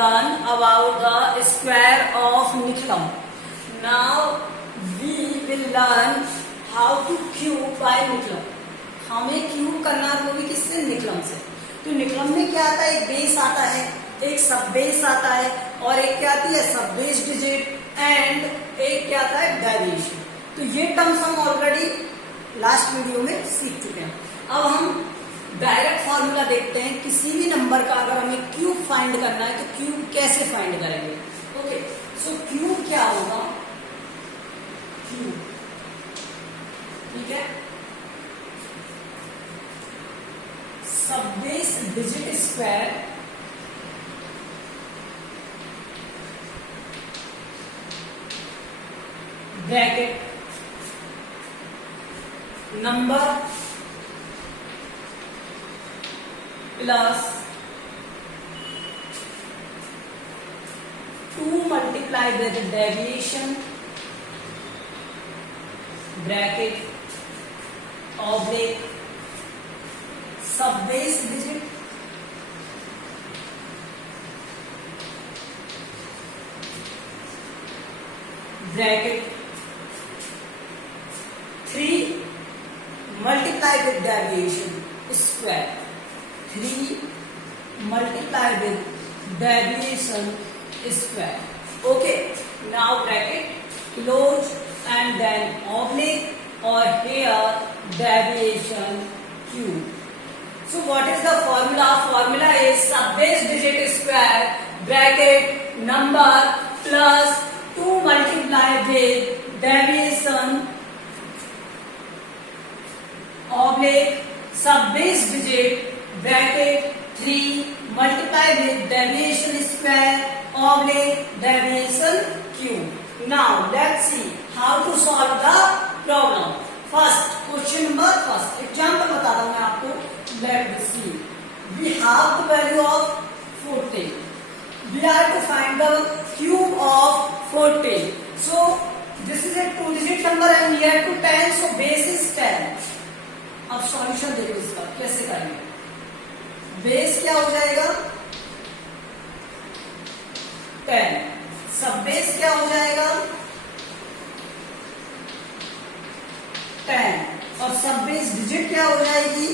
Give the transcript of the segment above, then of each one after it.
learn about the square of Nicklam. Now we will learn how to cube by Nicklam. हमें cube करना है वो भी किससे? निकलम से. तो निकलम में क्या आता है? एक बेस आता है, एक सब बेस आता है और एक क्या आती है? सब बेस डिजिट एंड एक क्या आता है? डेविएशन. तो ये टर्म्स हम ऑलरेडी लास्ट वीडियो में सीख चुके हैं. अब हम डायरेक्ट फॉर्मूला देखते हैं. किसी भी नंबर का अगर हमें क्यूब फाइंड करना है तो क्यूब कैसे फाइंड करेंगे? ओके, सो क्यूब क्या होगा? क्यूब, ठीक है, sub base digit square bracket number plus 2 multiply with deviation bracket oblique sub base digit bracket 3 multiply with deviation square 3 multiply with deviation square. Okay, now bracket close and then oblique or here deviation cube. So what is the formula? Formula is sub base digit square bracket number plus 2 multiply with deviation oblique sub base digit bracket 3 multiply with deviation square oblique deviation cube. Now let's see how to solve the problem. First question number first example बताता हूं मैं आपको. Let's see, we have the value of 14. We are to find the cube of 14. So this is a 2-digit number and here to 10, so base is 10. अब solution देखो इसका कैसे करेंगे. Base क्या हो जाएगा? 10. सब बेस क्या हो जाएगा? 10 और सब बेस डिजिट क्या हो जाएगी?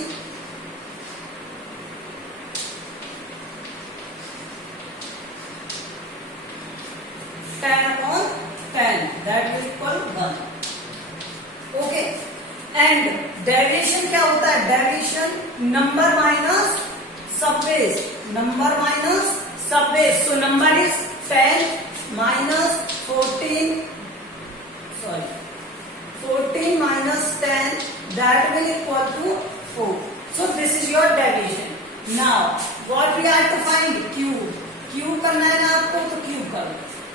10/10 that will equal 1. Okay, and deviation क्या होता है? डेविएशन नंबर माइनस सब बेस, नंबर माइनस सब base. So number is 10 minus 14, sorry, 14 minus 10 that will equal to 4. So this is your deviation. Now what we have to find? Cube. Cube करना है ना आपको, तो क्यूब करो.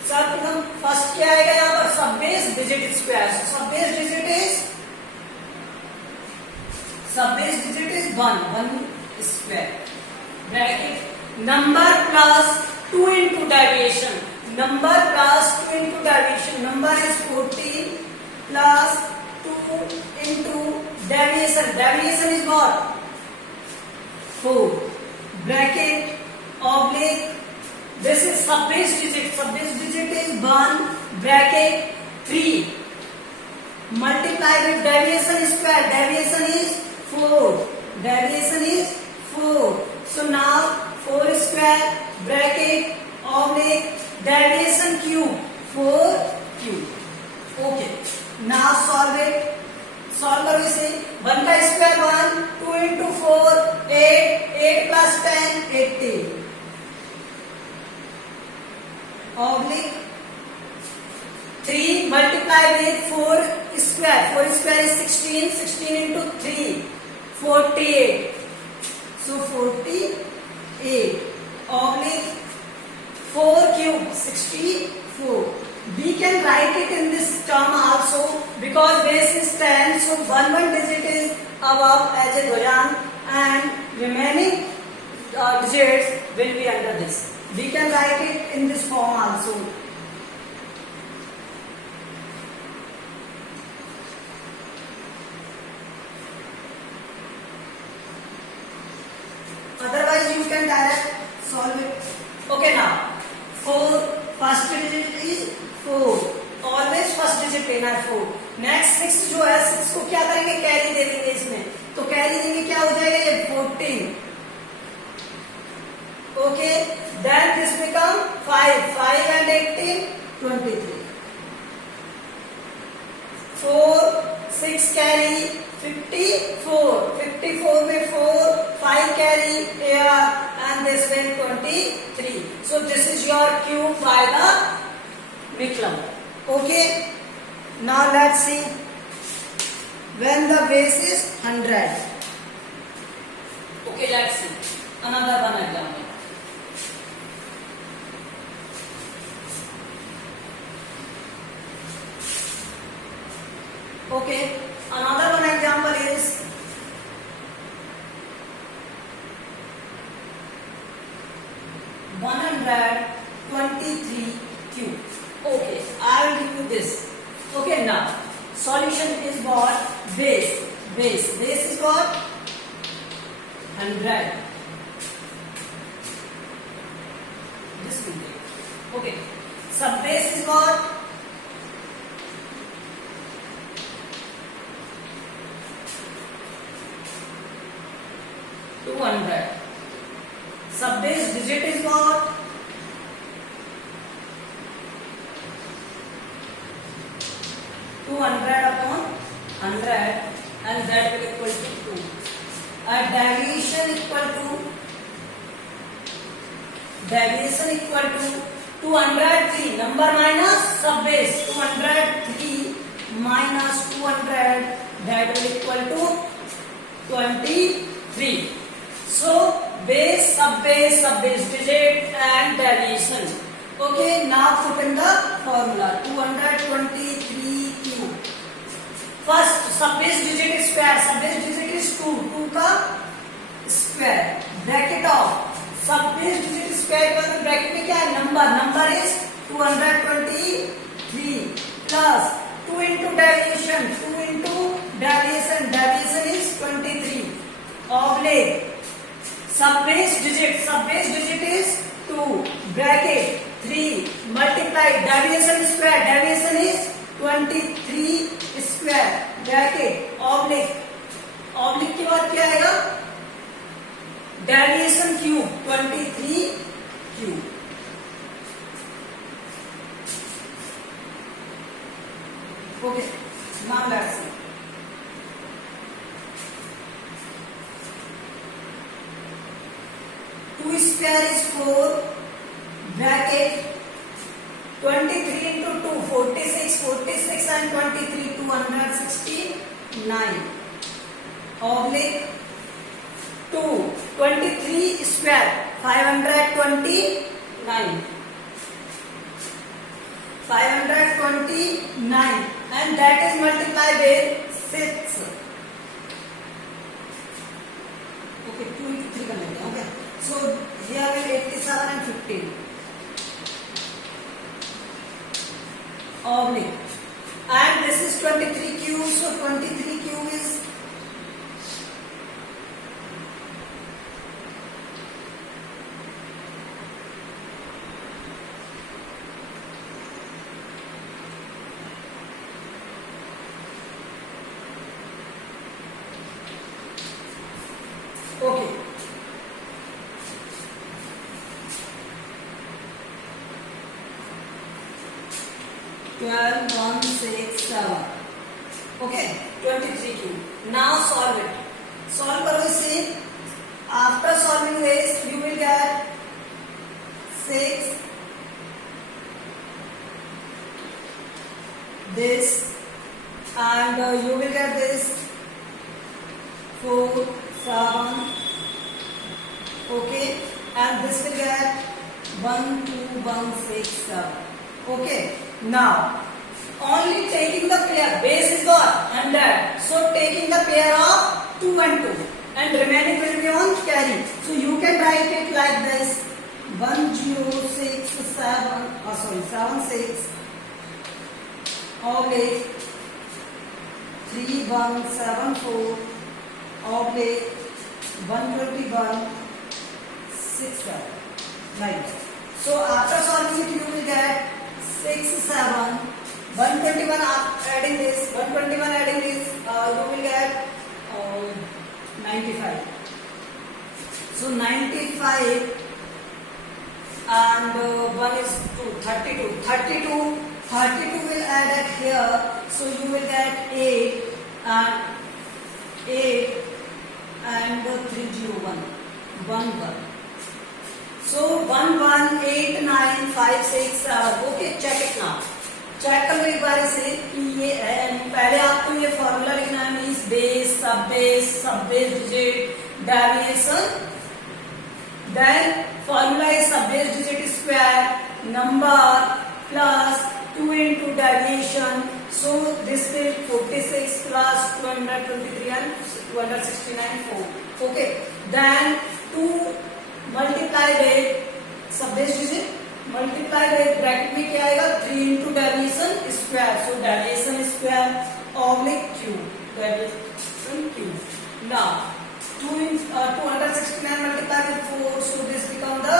सर्वप्रथम first क्या आएगा यहाँ पर? सब बेस डिजिट स्क्वायर. सब base digit is sub base digit is 1 square bracket number plus 2 into deviation. Number plus 2 into deviation. Number is 14 plus 2 into deviation. Deviation is what? 4 bracket oblique. This is sub base digit. Sub base digit is 1 bracket 3 multiply with deviation square. Deviation is 4. Deviation is 4. So now 4 square bracket oblique deviation cube 4 cube. Okay, now solve it. Solve करो इसे. 1 का square 1, 2 into 4 8, 8 plus 10 80 oblique 3 multiply with 4 square. 4 square is 16. 16 into 3 48. So 48 oblique 4 cube 64. We can write it in this term also because base is 10. So one digit is above as a Goyan and remaining digits will be under this. We can write it in this form also. Otherwise you can direct solve it. Okay, now 4, first digit is 4, always first digit लेना है 4. Next 6 जो है 6 को क्या करेंगे, carry दे देंगे इसमें, तो कैरी देंगे क्या हो जाएगा ये 14. Okay, then this become 5 and 18 23. 4 6 carry 54 में 4 5 carry here and this will 23. So this is your cube by the Miklam. Okay, now let's see when the base is 100. Okay, let's see another one example. Okay, another one example is 123 cube. Okay, I will give you this. Okay, now solution is what? Base is what? 100. This will be. Okay, sub base is what? 200. Sub base digit is what? 200 upon 100 and that will equal to 2. Deviation equal to 203. Number minus sub base 203 minus 200, that will equal to 23. So base, sub base digit and deviation. Okay, now put in the formula 223 cube. First sub base digit is square, sub base digit is 2 का square, bracket of sub base digit square का bracket में क्या है, number is 223 plus 2 into deviation is 23 oblique sub base digit is 2 bracket 3 multiply deviation is 23 square bracket oblique के बाद क्या आएगा, deviation cube 23 cube. Okay, now let's see. Two square is 4 bracket 23 into 2 46 and 23 269 oblique 2 23 square 529 and that is multiplied with 6. Okay, 2 into 3 कर लेते हैं. Okay, so here will 87 and 15 oblique and this is 23 cube, so 23 cube is 12, 1, 6, 7. Okay, 23 cube. Now solve it. Solve करो इसे. After solving this, you will get 6. This and you will get this 4, 7. Okay, and this will get 1, 2, 1, 6, 7. Okay, now only taking the pair, base is what? 100. So taking the pair of 2 and 2 and remaining will be on carry. So you can write it like this: 1, 0, 6, 7, 7, 6, oblique 3, 1, 7, 4, oblique 121, 6, 7, like that. So after solving it, you will get 6, 7, 121 adding this, 121 adding this, you will get 95. So 95 and 1 is 2, 32. 32 will add it here. So you will get 8 and 8 and 301. 1 1. So 1 1 8 9 5 6 7. Okay, check it now. Check कर लो एक बार इसे कि ये है। पहले आपको ये फॉर्मूला लिखना है, means base, sub base digit, deviation, then formula is sub base digit square number plus 2 into deviation. So this is 46 plus 223 and 269 4. Okay, then 2 multiply with सब base digit multiply by bracket में क्या आएगा 3 into deviation square. So deviation square oblique Q, deviation Q. Now 269 multiplied with 4, so this become the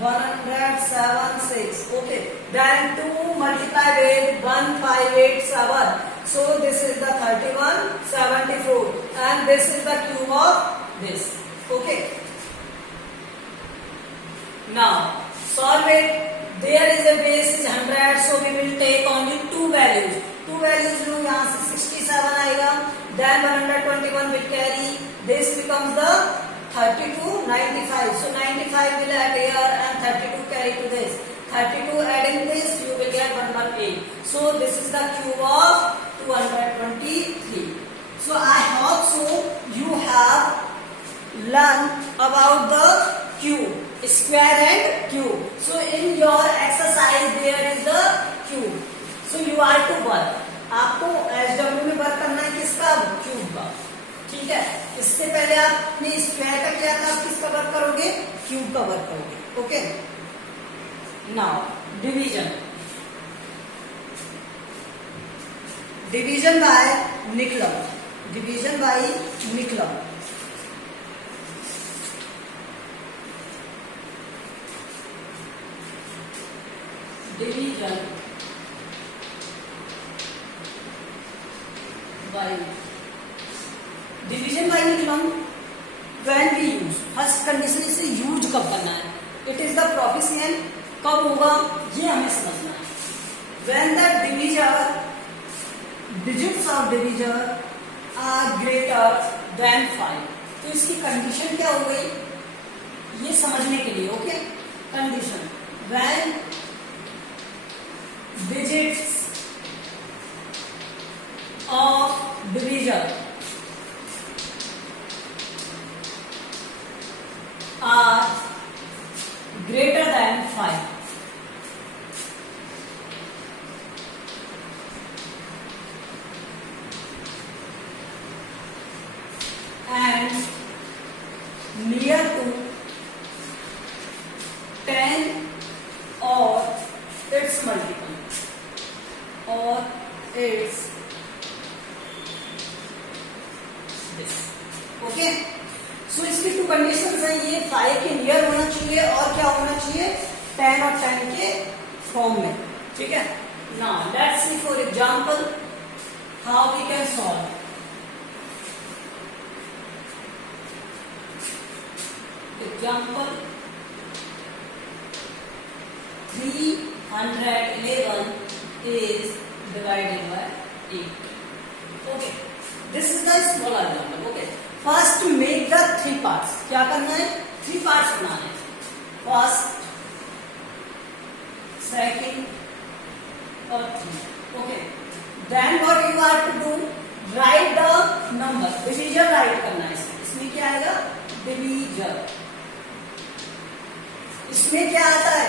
176. Okay, then 2 multiplied with 1587, so this is the 3174 and this is the cube of this. Okay, now solve it. There is a base is 100, so we will take only two values. Two values लो यहाँ से 67 आएगा, then 121 will carry. This becomes the 32 95. So 95 will add here and 32 carry to this. 32 adding this, you will get 118. So this is the cube of 223. So I hope so you have learned about the cube. Square and cube. So in your exercise there is the cube. So you are to work. आपको SW में work करना है किसका? Cube का. ठीक है, इससे पहले आपने स्क्वायर का किया था, आप किसका वर्क करोगे? क्यूब का वर्क करोगे. Okay, now division. Division by Nikhilam. Division by Nikhilam. Division by Nikhilam when we use. First condition इसे यूज कब करना है? It is the proficient. कब होगा ये हमें समझना है. when the digits of divisor are greater than 5. तो इसकी कंडीशन क्या हो गई ये समझने के लिए. Okay, condition when digits of divisor are greater than 5. And near to 10 or its multiple or its this. Okay, so इसकी टू कंडीशंस हैं. ये 5 के नियर होना चाहिए और क्या होना चाहिए 10 और 10 के फॉर्म में. ठीक है, now let's see for example how we can solve. Example 311 is divided by 8. Okay, this is the small example. Okay, first to make the 3 parts. क्या करना है? 3 parts बनाने हैं. First, second और 3. Okay, then what you have to do? Write the number. Divisor write करना है. इसमें क्या आएगा? Divisor. इसमें क्या आता है?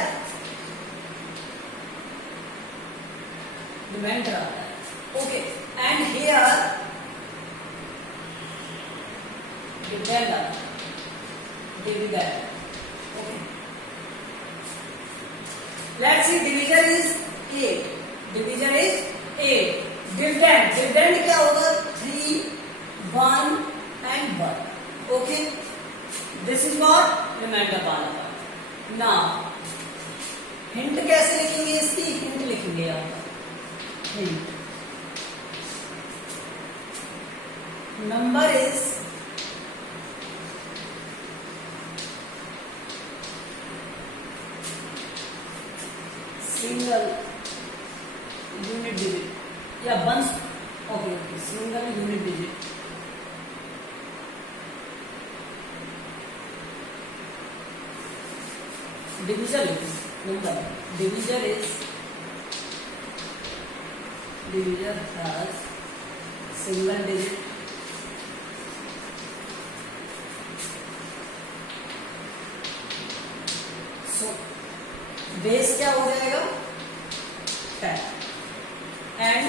Remainder आता है. Okay, and here dividend. Okay, let's see. Divisor is 8. Divisor is 8. Dividend क्या होगा? 3, 1 and 1. Okay, this is what remainder वाला. Now हिंट कैसे लिखेंगे इसकी? हिंट लिखेंगे यहाँ पर, hint. Number is single unit digit या ones, okay okay, single unit digit. Division number, division is, division has single digit so base क्या हो जाएगा? 10 and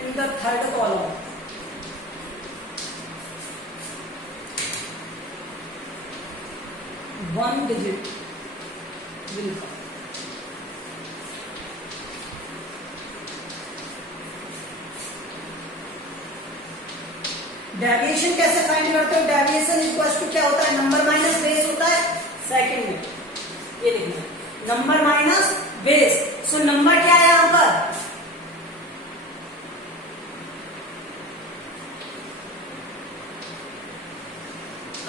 in the third column one digit will come. Deviation कैसे find करते हो? Deviation equal to क्या होता है? नंबर माइनस बेस होता है। सेकंड में ये लिखना, number minus base. So number क्या है यहां पर?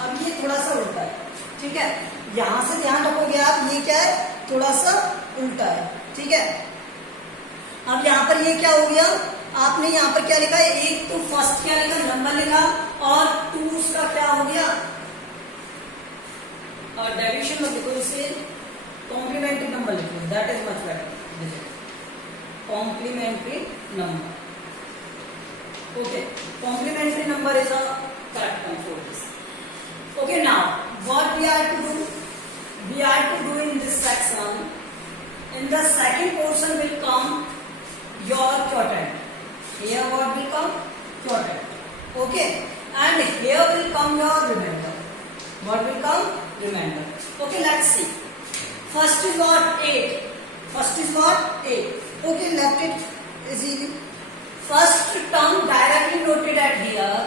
अब ये थोड़ा सा उल्टा है, ठीक है, यहां से ध्यान रखोगे आप, ये क्या है? थोड़ा सा उल्टा है, ठीक है। अब यहां पर ये क्या हो गया? आपने यहां पर क्या लिखा है? एक तो फर्स्ट क्या लिखा? नंबर लिखा, और 2 उसका क्या हो गया? और डेविएशन में लिखो इसे कॉम्प्लीमेंट्री नंबर लिखो, that is much better. Complementary number, okay, complementary number is a correct term for this. Okay, now what we are to do? We are to do in this section. In the second portion will come your quotient. Here what will come? Quotient. Okay, and here will come your remainder. What will come? Remainder. Okay, let's see. First is what? 8. First is what? 8. Okay, left it easily. First term directly noted at here.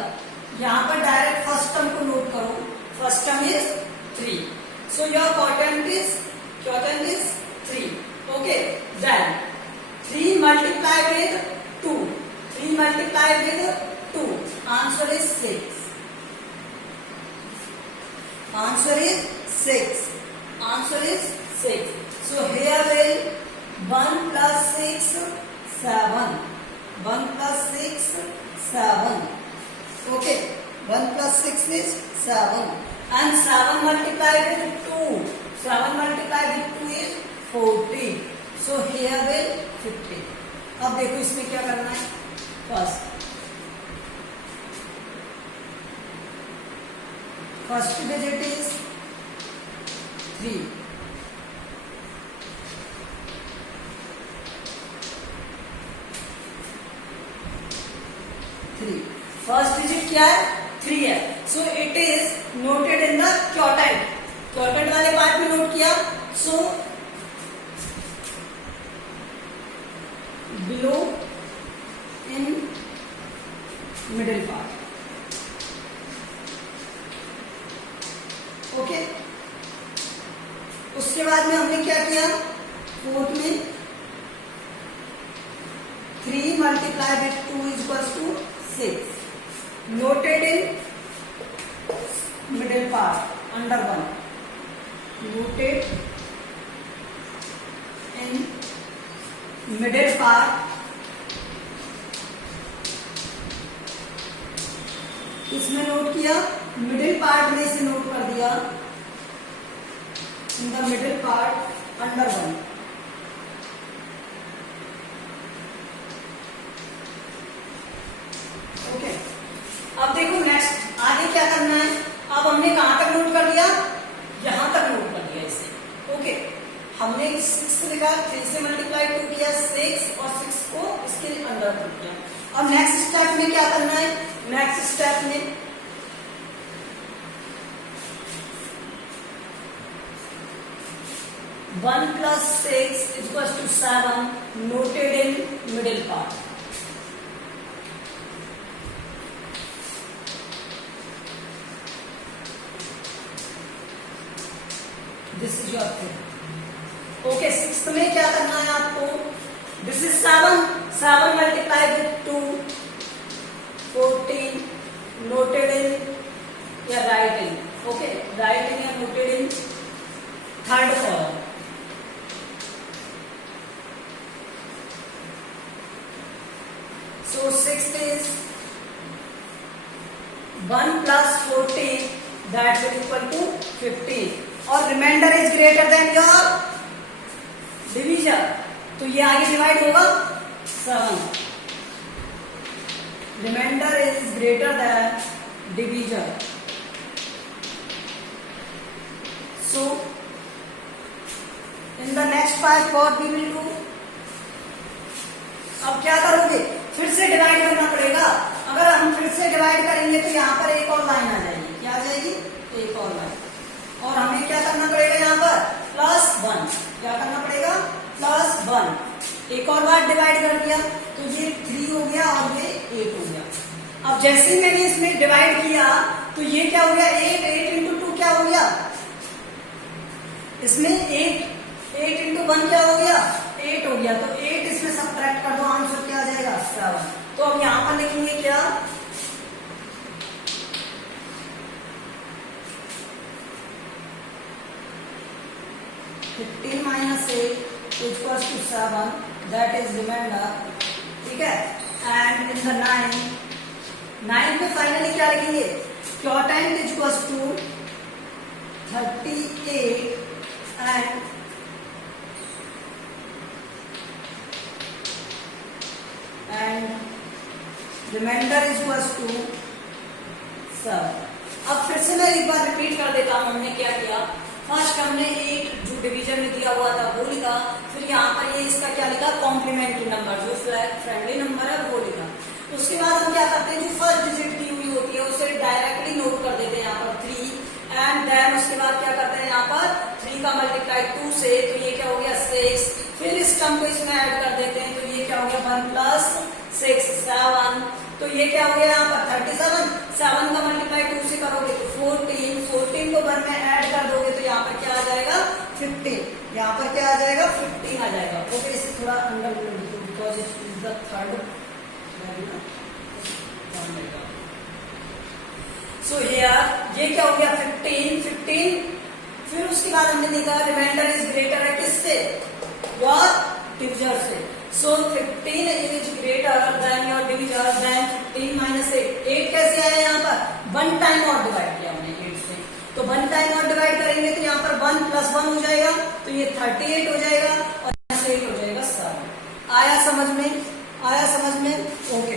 यहाँ पर direct first term को note करो। First term is 3, so your quotient is 3. Okay, then 3 multiplied with 2, 3 multiplied with 2, answer is 6. Answer is 6. Answer is 6. So here will 1 plus 6 7. 1 plus 6 7. Okay, 1 plus 6 is 7, and 7 multiplied with 2. 7 multiplied with 2 is 14. So here will 50. अब देखो इसमें क्या करना है? First digit is 3. First digit क्या है? 3 है। So it is noted in the quotient. Quotient वाले पार्ट में नोट किया। So below in middle part. Okay, उसके बाद में हमने क्या किया? फोर्थ में 3 multiplied with 2 is equals to 6. Noted in middle part under 1. Noted in middle part. इसमें नोट किया, मिडिल पार्ट में इसे नोट कर दिया, in the middle part under 1. Okay, अब देखो नेक्स्ट आगे क्या करना है। अब हमने कहां तक नोट कर लिया? यहां तक नोट कर लिया इसे। ओके, हमने 6 लिखा, 3 से मल्टीप्लाई 2 किया 6 और 6 को इसके अंदर पुट किया। अब नेक्स्ट स्टेप में क्या करना है? नेक्स्ट स्टेप में one plus 6 equals to 7 noted in middle part. Choose your thing. Okay, sixth में क्या करना है आपको, this is 7, 7 multiply with 2, 14, noted in या right in, okay, right in या noted in third column. So sixth is 1 plus 14, that will equal to 15, और remainder is greater than your divisor, तो ये आगे डिवाइड होगा 7, remainder is greater than divisor, so in the next part what we will do, अब क्या करोगे, फिर से डिवाइड करना पड़ेगा। अगर हम फिर से डिवाइड करेंगे तो यहाँ पर एक और लाइन आ जाएगी, क्या आ जाएगी, एक और लाइन, और हमें क्या करना पड़ेगा यहाँ पर +1, क्या करना पड़ेगा +1, एक और बार डिवाइड कर दिया तो ये 3 हो गया और ये 8 हो गया। अब जैसे ही मैंने इसमें डिवाइड किया तो ये क्या हो गया, 8 इंटू 2 क्या हो गया, इसमें 8 इंटू 1 क्या हो गया, 8 हो गया, तो 8 इसमें सबट्रैक्ट कर दो, आंसर क्या आ जाएगा 7। तो अब यहां पर लिखेंगे क्या, -15 8 equals to 7, that is reminder, ठीक है। एंड इन द 9 में फाइनली क्या लिखेंगे, quotient equals to 38 and remainder is equals to 7। अब फिर से मैं एक बार रिपीट कर देता हूं, हमने क्या किया, फर्स्ट हमने एक जो डिवीजन में दिया हुआ था वो लिखा, फिर यहाँ पर ये इसका क्या लिखा, कॉम्प्लीमेंट्री नंबर, जो फ्रेंडली नंबर है वो लिखा। उसके बाद हम क्या करते हैं, जो फर्स्ट डिजिट दी हुई होती है उसे डायरेक्टली नोट कर देते हैं यहाँ पर 3, एंड देन उसके बाद क्या करते हैं यहाँ पर 3 का मल्टीप्लाई 2 से, तो ये क्या हो गया 6, फिर इस टर्म को इसमें ऐड कर देते हैं, तो ये क्या हो गया 1 + 6 7, तो ये क्या हो गया यहाँ पर 37, 7 का मल्टीप्लाई 2 से करोगे तो 14, 14 को 1 में ऐड कर दोगे तो यहाँ पर क्या आ जाएगा 15, यहाँ पर क्या आ जाएगा 15 आ जाएगा। ओके, इसे थोड़ा अंदर because it is the third, so here ये क्या हो गया 15, फिर उसके बाद हमने देखा रिमाइंडर इज ग्रेटर है किससे, योर डिविजर से, so 15 is greater than your divisor, then 15 - 8 कैसे आया यहाँ पर, 1 टाइम और डिवाइड किया हमने 8 से, तो 1 टाइम और डिवाइड करेंगे तो यहाँ पर 1 + 1 हो जाएगा, तो ये 38 हो जाएगा, और यहाँ से 8 हो जाएगा 7। आया समझ में, आया समझ में, ओके,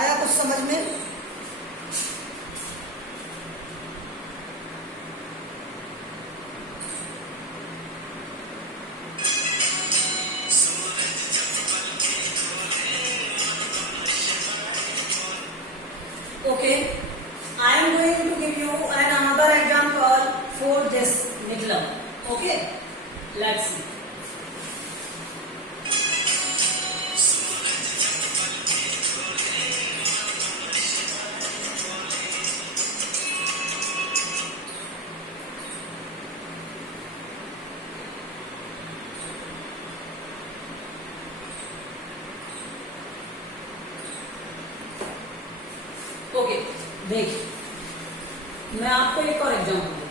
आया कुछ समझ में। Okay, I am going to give you another example for this problem. Okay, let's see. Okay, देखिए मैं आपको एक और एग्जाम्पल देता हूं।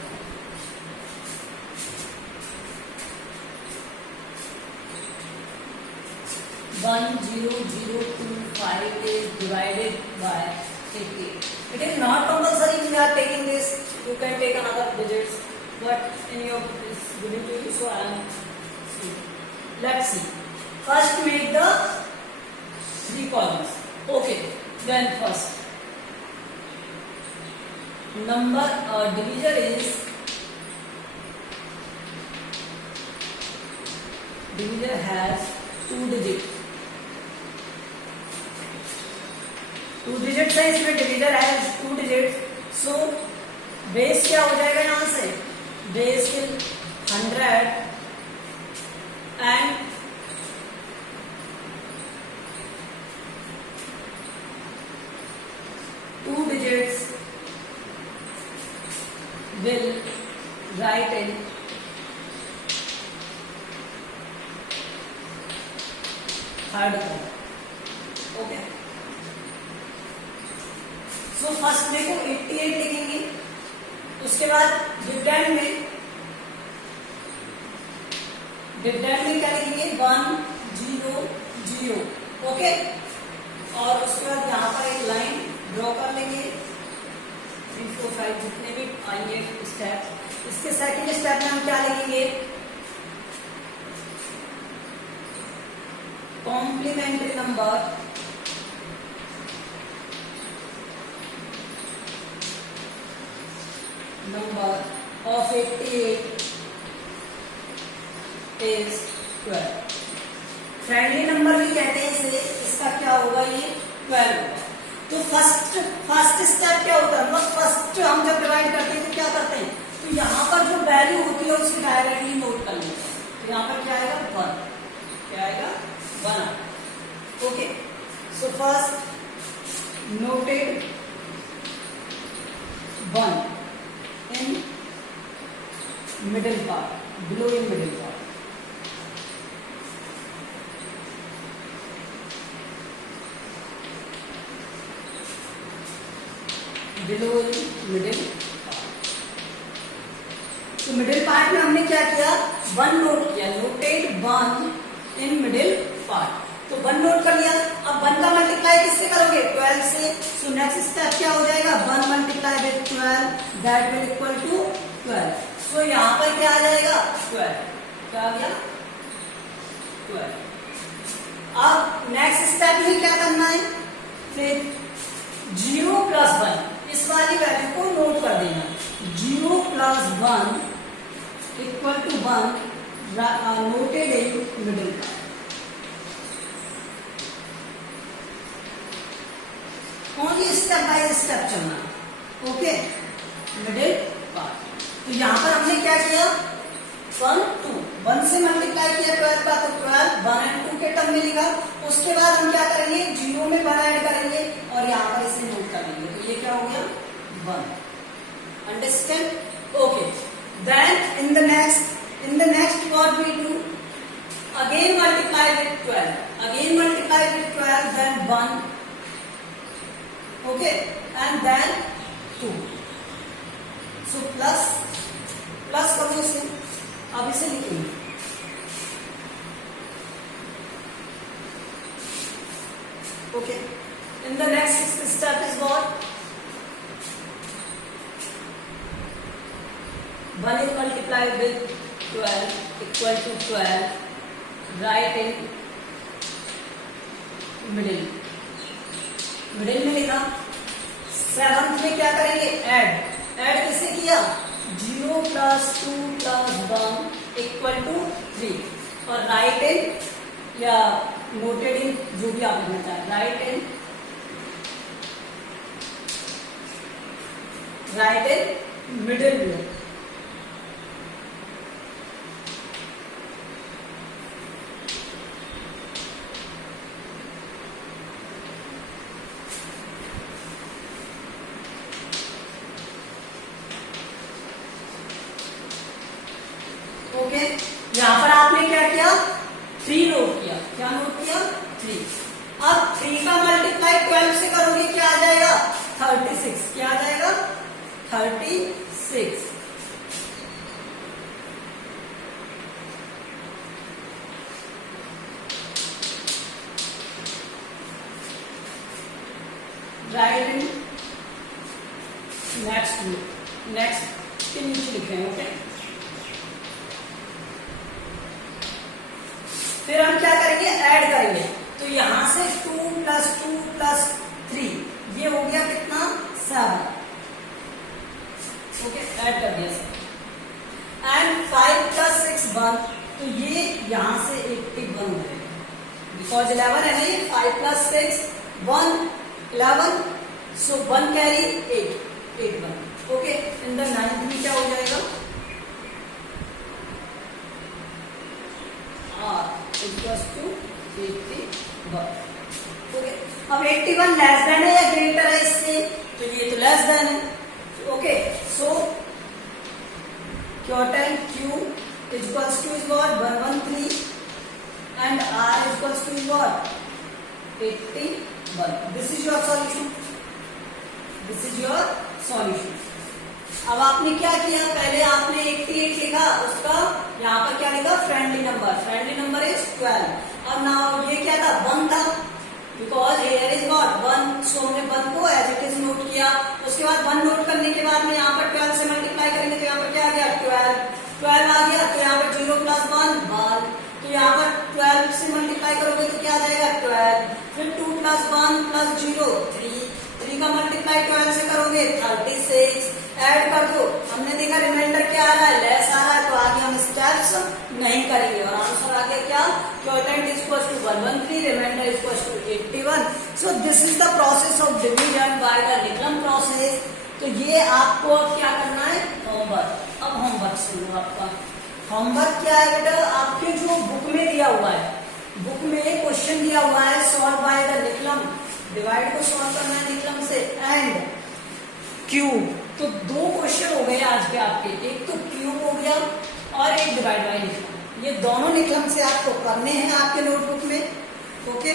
10025 is divided by 80. It is not compulsory we are taking this. You can take another digits, but in your is given to you, so I am. Let's see. First, make the 3 columns. Okay. Then first, number divisor is divisor has 2 digits. 2 digits है इसमें, divisor है 2 digits, so base क्या हो जाएगा यहां से, base is 100 and two digits will write in third column. Okay, so first में को 88 लिखेंगे. उसके बाद डिविडेंड में क्या लिखेंगे 100. ओके, और उसके बाद यहाँ पर एक लाइन ड्रॉ कर लेंगे. 3 4 5 जितने भी आएंगे स्टेप. इसके सेकंड स्टेप में हम क्या लिखेंगे complementary number of 88 is 12. Friendly number भी कहते हैं इसे. इसका क्या होगा ये 12 होगा. तो फर्स्ट स्टेप क्या होता है, मतलब फर्स्ट हम जब डिवाइड करते हैं तो क्या करते हैं, तो यहाँ पर जो वैल्यू होती है उसे डायरेक्टली नोट कर लेते हैं. तो यहाँ पर क्या आएगा 1. क्या आएगा 1. Okay, so first noted 1 in middle part, below in middle part. Below in middle part. तो मिडिल पार्ट में हमने क्या किया 1 नोट किया. Noted 1 in middle part. तो 1 नोट कर लिया. अब 1 का मल्टीप्लाई किससे करोगे 12 से. सो नेक्स्ट स्टेप क्या हो जाएगा 1 multiply with 12 that will equal to 12. So यहाँ पर क्या आ जाएगा 12. क्या आ गया 12. अब नेक्स्ट स्टेप में क्या करना है, फिर 0 प्लस 1 इस वाली वैल्यू को नोट कर देना. 0 plus 1 equal to 1 noted in middle part. Only step by step चलना. Okay, middle part. तो यहाँ पर हमने क्या किया 1 से मल्टीप्लाई किया 12 का, तो 12 1 और 2 के टर्म में लिखा. उसके बाद हम क्या करेंगे 0 में 1 ऐड करेंगे और यहाँ पर इसे नोट कर लेंगे. तो ये क्या हो गया 1. Understand. Okay, then in the next what we do, again multiply with 12, then 1. Okay, and then 2. So plus करो इसे. अब इसे लिखेंगे. Okay, in the next step is what 1 is multiplied with 12 equal to 12. Write in middle में लिखा. 7th में क्या करेंगे ऐड किसे किया 0 प्लस 2 प्लस 1 इक्वल टू 3. और राइट इन या नोटेड इन जो भी आप लिखना चाहें, राइट इन मिडिल में. ओके, यहाँ पर आपने क्या किया 3 नोट किया. क्या नोट किया 3. अब 3 का मल्टीप्लाई 12 से करोगे क्या आ जाएगा 36. क्या आ जाएगा 36. राइट इन नेक्स्ट के नीचे लिख रहे हैं. ओके, फिर हम क्या करेंगे ऐड करेंगे. तो यहां से 2 प्लस 2 प्लस 3 ये हो गया कितना 7. ओके, ऐड कर दिया 7. And 5 plus 6 1. तो ये यहां से एक 1 हो जाएगा बिकॉज 11 है ना ये. 5 plus 6 1 11. So 1 carry 8 1. Okay, in the 9th में क्या हो जाएगा इक्वल्स टू 81. ओके, अब 81 लेस देन है या ग्रेटर है इससे, तो ये तो लेस देन है. Okay, so quotient Q equals to is what 113 and r equals to what? 81. This is your solution. This is your solution. अब आपने क्या किया, पहले आपने 88 लिखा, उसका यहाँ पर क्या लिखा, फ्रेंडली नंबर इज 12. और नाउ ये क्या था, 1 था, बिकॉज हियर इज नॉट 1, सो हमने 1 को एज इट इज नोट किया. उसके बाद 1 नोट करने के बाद में यहाँ पर 12 से मल्टीप्लाई करेंगे तो यहाँ पर क्या आ गया, 12 आ गया. तो यहाँ पर 0 प्लस 1 1, तो यहाँ पर 12 से मल्टीप्लाई करोगे तो क्या आ जाएगा 12. फिर 2 प्लस 1 प्लस 0 3 का मल्टीप्लाई 12 से करोगे 36. ऐड कर दो, हमने देखा रिमाइंडर क्या आ रहा है, लेस आ रहा है, तो आगे हम स्टेप्स नहीं करेंगे और आंसर आ गया क्या, quotient is equal to 113, remainder is equal to 81. So this is the process of division by the Nikhilam process. तो ये आपको अब क्या करना है, होमवर्क. अब होमवर्क सुनो, आपका होमवर्क क्या है बेटा, आपके जो बुक में दिया हुआ है, बुक में क्वेश्चन दिया हुआ है, सॉल्व बाय द निकलम, डिवाइड को सॉल्व करना है निकलम से, एंड क्यूब. तो 2 क्वेश्चन हो गए आज के आपके, एक तो क्यूब हो गया और एक डिवाइड बाय निकलम. ये दोनों निकलम से आपको करने हैं आपके नोटबुक में. ओके.